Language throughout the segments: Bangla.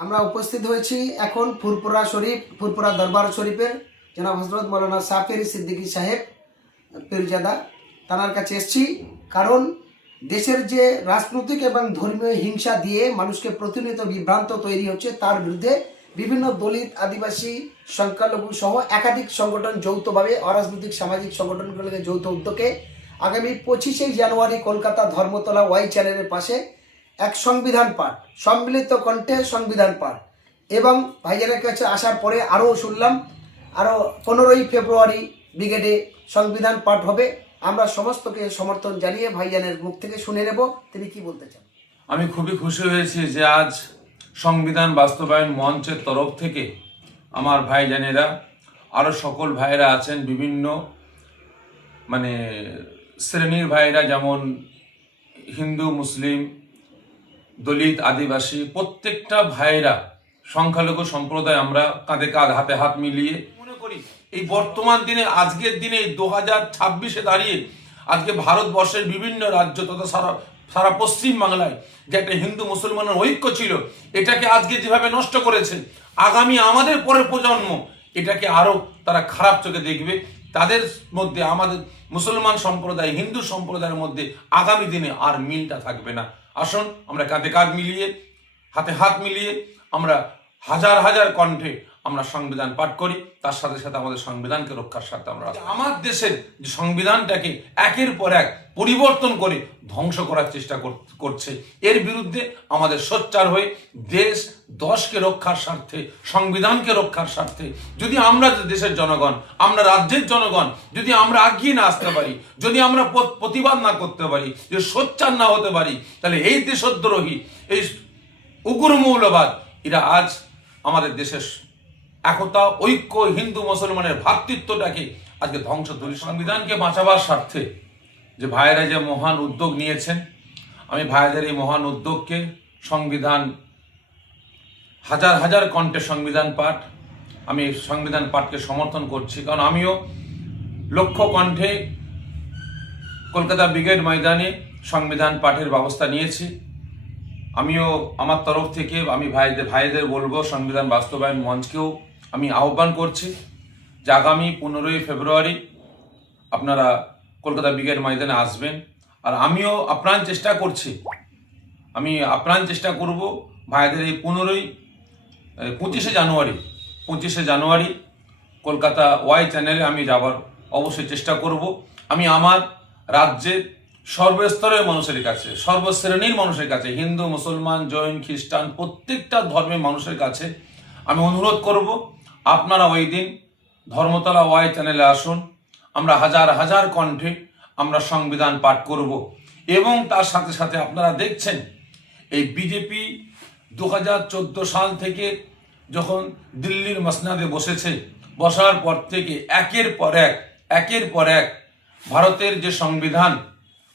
আমরা উপস্থিত হয়েছি এখন ফুরপুরা দরবার শরীফের জনাব হযরত মাওলানা সাফেরি সিদ্দিকী সাহেব পীরজাদা তানার কাছে এসেছি। কারণ দেশের যে রাজনৈতিক এবং ধর্মীয় হিংসা দিয়ে মানুষকে প্রতিনিয়ত বিভ্রান্ত তৈরি হচ্ছে, তার বিরুদ্ধে বিভিন্ন দলিত, আদিবাসী, সংখ্যালঘু সহ একাধিক সংগঠন যৌথভাবে অরাজনৈতিক সামাজিক সংগঠনগুলোকে যৌথ উদ্যোগে আগামী 25শে জানুয়ারি কলকাতা ধর্মতলা ওয়াই চ্যানেলের পাশে এক সংবিধান পাঠ, সম্মিলিত কণ্ঠে সংবিধান পাঠ, এবং ভাইজানের কাছে আসার পরে আরও শুনলাম আরও 15ই ফেব্রুয়ারি ব্রিগেডে সংবিধান পাঠ হবে। আমরা সমস্তকে সমর্থন জানিয়ে ভাইজানের মুখ থেকে শুনে নেব তিনি কি বলতে চান। আমি খুবই খুশি হয়েছি যে আজ সংবিধান বাস্তবায়ন মঞ্চের তরফ থেকে আমার ভাইজানেরা আরও সকল ভাইয়েরা আছেন, বিভিন্ন শ্রেণীর ভাইয়েরা, যেমন হিন্দু, মুসলিম, দলিত, আদিবাসী, প্রত্যেকটা ভাইয়েরা, সংখ্যালঘু সম্প্রদায়, আমরা কাঁধে কাঁধ, হাতে হাত মিলিয়ে মনে করি এই বর্তমান দিনে, আজকের দিনে 2026-এ দাঁড়িয়ে আজকে ভারতবর্ষের বিভিন্ন রাজ্য তথা সারা পশ্চিম বাংলায় যে একটা হিন্দু মুসলমানের ঐক্য ছিল, এটাকে আজকে যেভাবে নষ্ট করেছে, আগামী আমাদের পরের প্রজন্ম এটাকে আরো তারা খারাপ চোখে দেখবে। তাদের মধ্যে, আমাদের মুসলমান সম্প্রদায়, হিন্দু সম্প্রদায়ের মধ্যে আগামী দিনে আর মিলটা থাকবে না। আসুন আমরা কাঁধে কাঁধ মিলিয়ে, হাতে হাত মিলিয়ে আমরা হাজার হাজার কণ্ঠে আমরা সংবিধান পাঠ করি। তার সাথে সাথে আমাদের সংবিধানকে রক্ষার সাথে আমরা আমার দেশের যে সংবিধানটাকে একের পর এক পরিবর্তন করে ধ্বংস করার চেষ্টা করছে, এর বিরুদ্ধে আমাদের সোচ্চার হয়ে দেশ দশকে রক্ষার স্বার্থে, সংবিধানকে রক্ষার স্বার্থে যদি আমরা দেশের জনগণ, আমরা রাজ্যের জনগণ যদি আমরা এগিয়ে না আসতে পারি, যদি আমরা প্রতিবাদ না করতে পারি, যদি সোচ্চার না হতে পারি, তাহলে এই দেশদ্রোহী, এই উগ্র মৌলবাদ এরা আজ আমাদের দেশের একতা, ঐক্য, হিন্দু মুসলমানের ভ্রাতৃত্বটাকে আজকে ধ্বংস তুলি। সংবিধানকে বাঁচাবার স্বার্থে যে ভাইয়েরা যে মহান উদ্যোগ নিয়েছেন, আমি ভাইদের এই মহান উদ্যোগকে, সংবিধান হাজার হাজার কণ্ঠে সংবিধান পাঠ, আমি সংবিধান পাঠকে সমর্থন করছি। কারণ আমিও লক্ষ কণ্ঠে কলকাতা ব্রিগেড ময়দানে সংবিধান পাঠের ব্যবস্থা নিয়েছি। আমিও আমার তরফ থেকে আমি ভাইদের বলবো, সংবিধান বাস্তবায়ন মঞ্চকেও আমি আহ্বান করছি যে আগামী 15ই ফেব্রুয়ারি আপনারা কলকাতা ব্রিগেড ময়দানে আসবেন। আর আমিও আপ্রাণ চেষ্টা করব ভাইদের এই 25শে জানুয়ারি কলকাতা ওয়াই চ্যানেলে আমি যাবার অবশ্যই চেষ্টা করব। আমি আমার রাজ্যের সর্বস্তরের মানুষের কাছে, সর্বশ্রেণীর মানুষের কাছে, হিন্দু, মুসলমান, জৈন, খ্রিস্টান, প্রত্যেকটা ধর্মের মানুষের কাছে আমি অনুরোধ করব, আপনারা ওই দিন ধর্মতলা ওয়াই চ্যানেলে আসুন। আমরা হাজার হাজার কণ্ঠে আমরা সংবিধান পাঠ করব। এবং তার সাথে সাথে আপনারা দেখছেন এই বিজেপি 2014 সাল থেকে যখন দিল্লির মসনাদে বসার পর থেকে একের পর এক ভারতের যে সংবিধান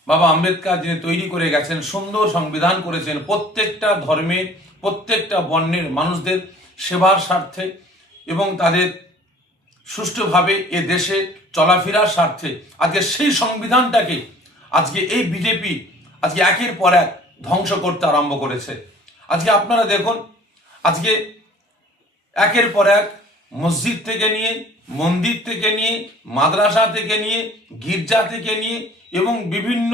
বাবা আম্বেদকর যিনি তৈরি করে গেছেন, সুন্দর সংবিধান করেছেন, প্রত্যেকটা ধর্মের, প্রত্যেকটা বর্ণের মানুষদের সেবার স্বার্থে এবং তাদের সুষ্ঠুভাবে এ দেশে চলাফেরার স্বার্থে আজকে সেই সংবিধানটাকে আজকে এই বিজেপি আজকে একের পর এক ধ্বংস করতে আরম্ভ করেছে। আজকে আপনারা দেখুন, আজকে একের পর এক মসজিদ থেকে নিয়ে, মন্দির থেকে নিয়ে, মাদ্রাসা থেকে নিয়ে, গির্জা থেকে নিয়ে এবং বিভিন্ন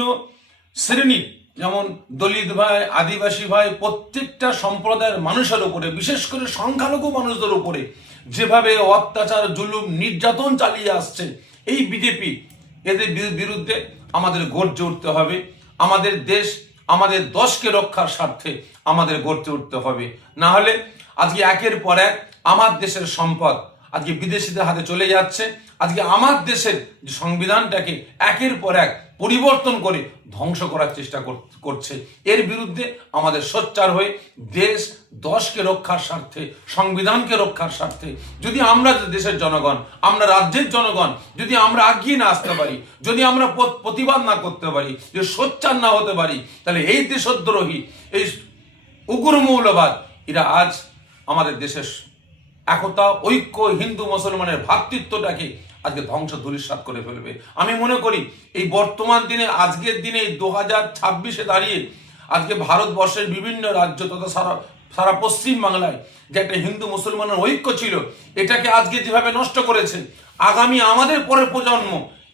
শ্রেণী, যেমন দলিত ভাই, আদিবাসী ভাই, প্রত্যেকটা সম্প্রদায়ের মানুষের উপরে, বিশেষ করে সংখ্যালঘু মানুষদের উপরে যেভাবে অত্যাচার, জুলুম, নির্যাতন চালিয়ে আসছে এই বিজেপি, এদের বিরুদ্ধে আমাদের গর্জে উঠতে হবে। আমাদের দেশ, আমাদের দশকে রক্ষার স্বার্থে আমাদের গর্জে উঠতে হবে। না হলে আজকে একের পর এক আমার দেশের সম্পদ আজকে বিদেশিদের হাতে চলে যাচ্ছে। আজকে আমার দেশের যে সংবিধানটাকে একের পর এক পরিবর্তন করে ধ্বংস করার চেষ্টা করছে, এর বিরুদ্ধে আমাদের সোচ্চার হয়ে দেশ দশকে রক্ষার স্বার্থে, সংবিধানকে রক্ষার স্বার্থে যদি আমরা দেশের জনগণ, আমরা রাজ্যের জনগণ যদি আমরা এগিয়ে না আসতে পারি, যদি আমরা প্রতিবাদ না করতে পারি, যদি সোচ্চার না হতে পারি, তাহলে এই দেশদ্রোহী, এই উগ্র মৌলবাদ এরা আজ আমাদের দেশের একতা, ঐক্য, হিন্দু মুসলমানের ভ্রাতৃত্বটাকে আজকে ধ্বংস ধূলিসাৎ করে ফেলবে। আমি মনে করি এই বর্তমান দিনে, আজকের দিনে 2026-এ দাঁড়িয়ে আজকে ভারতবর্ষের বিভিন্ন রাজ্য তথা সারা পশ্চিম বাংলায় যে একটা হিন্দু মুসলমানের ঐক্য ছিল, এটাকে আজকে যেভাবে নষ্ট করেছে, আগামী আমাদের পরের প্রজন্ম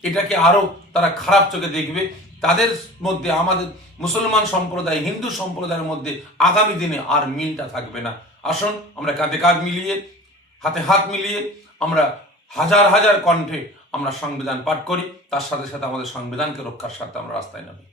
এটাকে আরো তারা খারাপ চোখে দেখবে। তাদের মধ্যে, আমাদের মুসলমান সম্প্রদায় হিন্দু সম্প্রদায়ের মধ্যে আগামী দিনে আর মিলটা থাকবে না। আসুন আমরা কাঁধে কাঁধ মিলিয়ে, হাতে হাত মিলিয়ে আমরা হাজার হাজার কণ্ঠে আমরা সংবিধান পাঠ করি, তার সাথে সাথে আমাদের সংবিধানকে রক্ষার স্বার্থে আমরা রাস্তায় নামি।